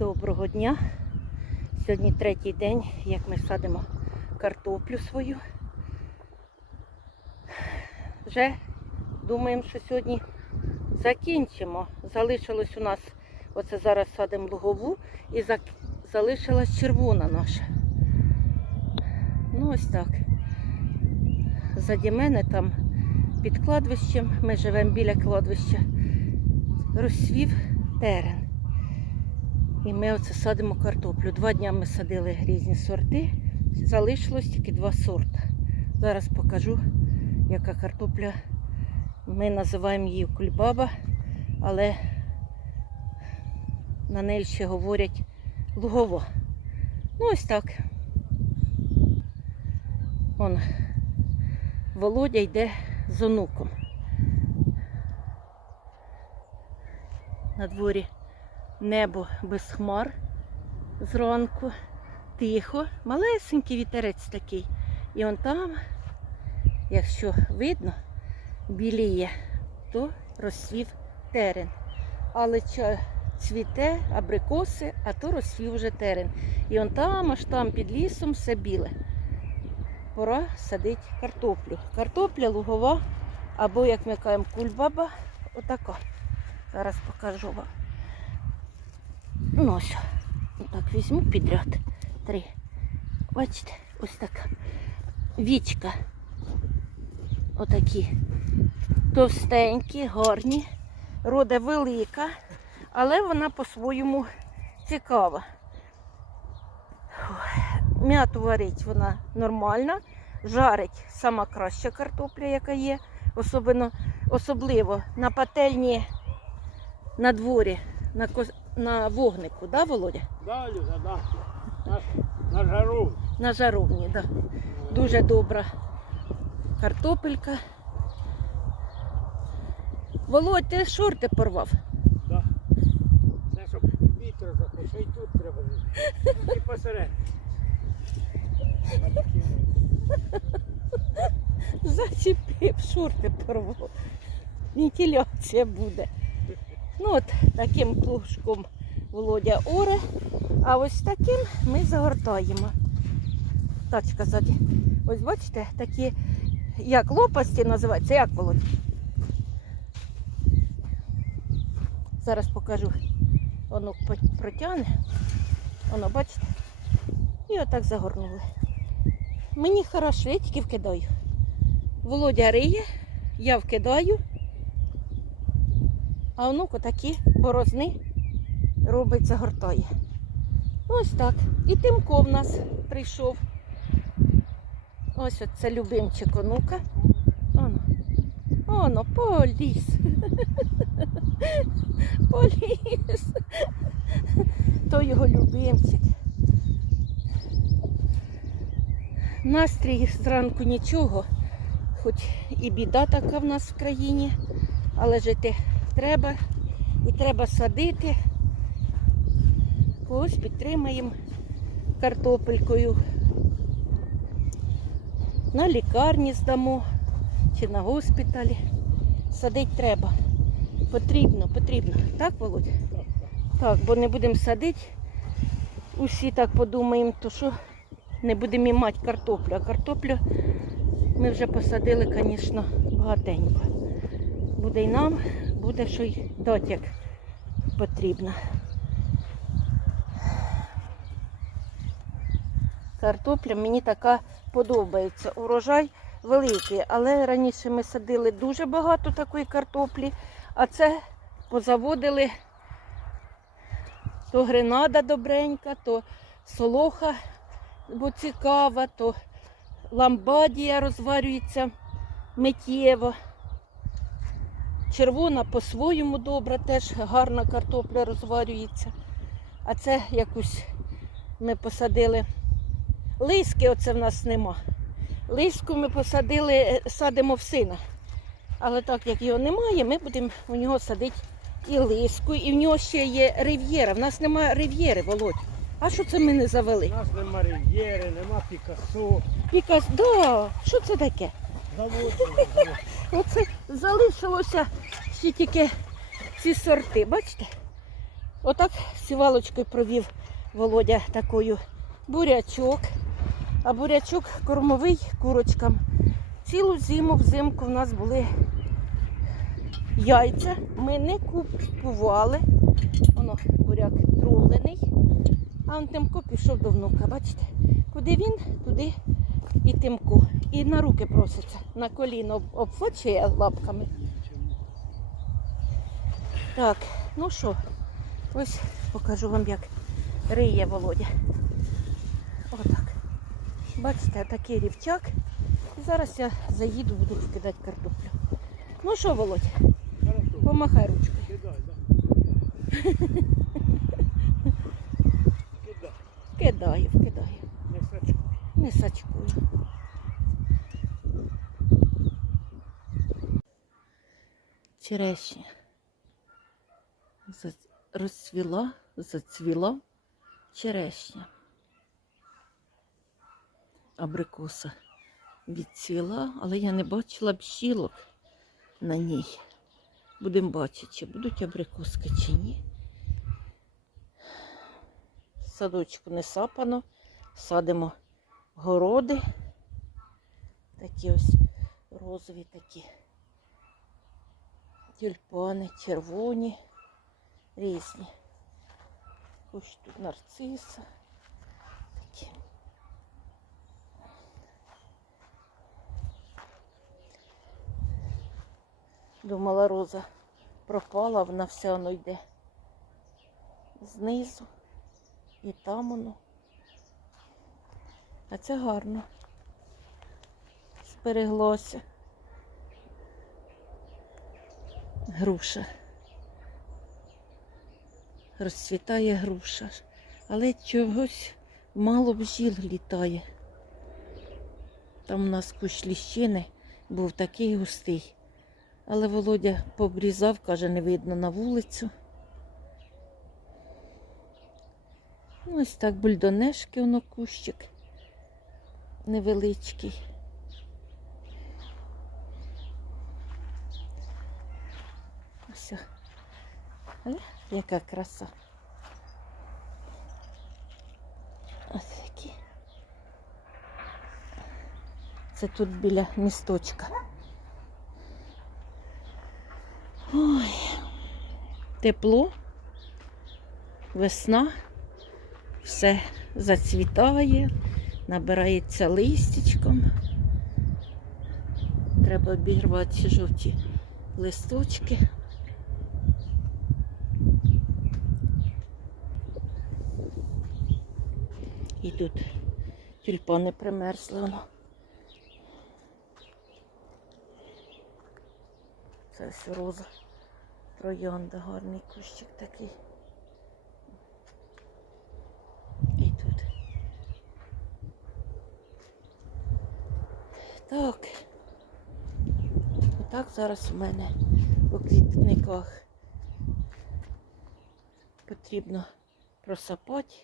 Доброго дня. Сьогодні третій день, як ми садимо картоплю свою. Вже думаємо, що сьогодні закінчимо. Залишилось у нас, оце зараз садимо лугову і залишилась червона наша. Ну ось так. Заді мене там під кладовищем, ми живемо біля кладовища, розсвів терен. І ми оце садимо картоплю. Два дні ми садили різні сорти. Залишилось тільки два сорти. Зараз покажу, яка картопля. Ми називаємо її кульбаба, але на неї ще говорять лугова. Ну ось так. Вон Володя йде з онуком. На дворі небо без хмар зранку, тихо, малесенький вітерець такий. І он там, якщо видно, біліє, то розсвів терен. Але цвіте абрикоси, а то розсвів вже терен. І он там, аж там під лісом все біле. Пора садити картоплю. Картопля лугова, або, як ми кажемо, кульбаба, отака. Зараз покажу вам. Ну ось, отак візьму підряд. Три. Бачите, ось така. Вічка. Отакі. Товстенькі, гарні. Рода велика, але вона по-своєму цікава. М'яту варить вона нормальна. Жарить сама краща картопля, яка є. Особливо, особливо на пательні на дворі, на, на вогнику, да, Володя? Да, Люда, да. На, на жару. На жаровні, да. Дуже добра картопелька. Володь, ти шорти порвав. Да. Це щоб вітер захоче, і тут треба. І посеред. Зачепив, шорти порвав. Вентиляція буде. Ну от таким плужком Володя оре, а ось таким ми загортаємо. Тачка ззаді. Ось бачите, такі, як лопасті називаються, як Володь? Зараз покажу. Воно протягне. Воно, бачите? І отак загорнули. Мені хорошо, я тільки вкидаю. Володя риє, я вкидаю. А онуко такі борозни робить, загортає. Ось так. І Тимко в нас прийшов. Ось це любимчик онука. Оно. Оно, поліз. Поліз. То його любимчик. Настрій зранку нічого, хоч і біда така в нас в країні, але жити треба і треба садити. Когось підтримаємо картопелькою. На лікарні здамо чи на госпіталі. Садити треба. Потрібно, потрібно. Так, Володя? Так, бо не будемо садити. Усі так подумаємо, то що не будемо і мати картоплю. А картоплю ми вже посадили, звісно, багатенько. Буде й нам, буде що й дати, як потрібно. Картопля мені така подобається. Урожай великий, але раніше ми садили дуже багато такої картоплі, а це позаводили то гренада добренька, то солоха, бо цікава, то ламбадія розварюється миттєво. Червона по-своєму добра, теж гарна картопля розварюється. А це якусь ми посадили. Лиски оце в нас нема. Лиску ми посадили, е, садимо в сина. Але так як його немає, ми будемо у нього садити і лиску, і в нього ще є рив'єра. В нас немає рив'єри, Володь. А що це ми не У нас нема рив'єри, нема Пікассо. Пікас, да, що це таке? Заводимо. Оце залишилося ще тільки ці сорти, бачите? Отак сівалочкою провів Володя такою бурячок. А бурячок кормовий курочкам. Цілу зиму взимку в нас були яйця. Ми не купували. Воно буряк трулений. А он Тимко пішов до внука. Бачите? Куди він, туди і Тимко. І на руки проситься. На коліно об- обфочує лапками. Так, ну що, ось покажу вам, як риє Володя. Отак. Бачите, такий рівчак. І зараз я заїду, буду вкидати картоплю. Ну що, Володь, помахай ручкою. Кидай, да. Кидай. Кидаю, вкидаю. Не сачку. Не сачкую. Черешня. Розцвіла, зацвіла черешня. Абрикоса відцвіла, але я не бачила бщілок на ній. Будемо бачити, чи будуть абрикоски чи ні. Садочку не сапано, садимо городи. Такі ось розові такі. Тюльпани, червоні, різні. Ось тут нарциси. Думала, роза пропала, вона все воно йде знизу і там воно. А це гарно. Збереглося. Груша. Розцвітає груша. Але чогось мало бджіл літає. Там у нас кущ ліщини був такий густий. Але Володя побрізав, каже, не видно на вулицю. Ну, Ось так бульдонешки, воно кущик невеличкий. Ось. Е, Яка краса. Ось які. Це тут біля місточка. Ой, тепло, весна, все зацвітає, набирається листячком. Треба обірвати жовті листочки. І тут тюльпани примерзли воно. Це ось роза. Троянда, гарний кущик такий. І тут. Так. Отак зараз у мене у квітниках потрібно просапати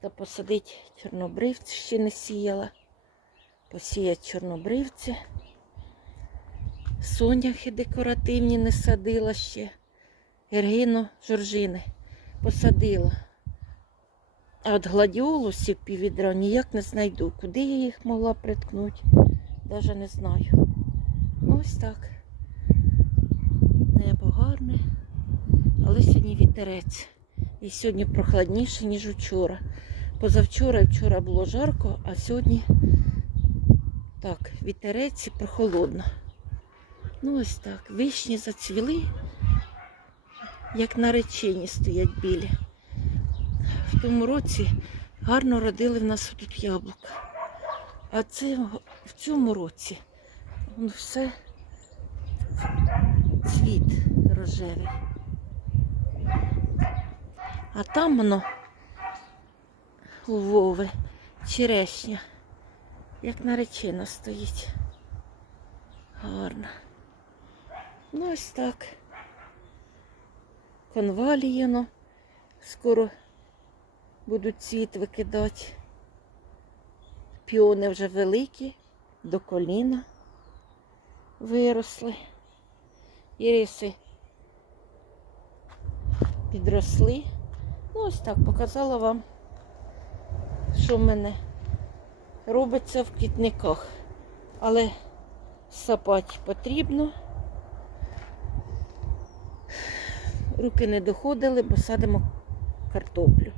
та посадити чорнобривці, ще не сіяла. Посіяти чорнобривці. Соняхи декоративні не садила ще. Ергіно жоржини посадила. А от гладіолусів піввідра ніяк не знайду. Куди я їх могла приткнути, навіть не знаю. Ну, ось так. Небо гарне, але сьогодні вітерець. І сьогодні прохладніше, ніж вчора. Позавчора і вчора було жарко, а сьогодні так, вітерець і прохолодно. Ну ось так. Вишні зацвіли, як наречені стоять білі. В тому році гарно родили в нас тут яблука. А це в цьому році ну, все цвіт рожевий. А там воно у Вови черешня, як наречена стоїть. Гарно. Ну, ось так. Конваліяно. Скоро будуть цвіт викидати. Піони вже великі, до коліна виросли. Іриси підросли. Ну, ось так показала вам, що в мене робиться в квітниках. Але сапати потрібно. Руки не доходили, бо садимо картоплю.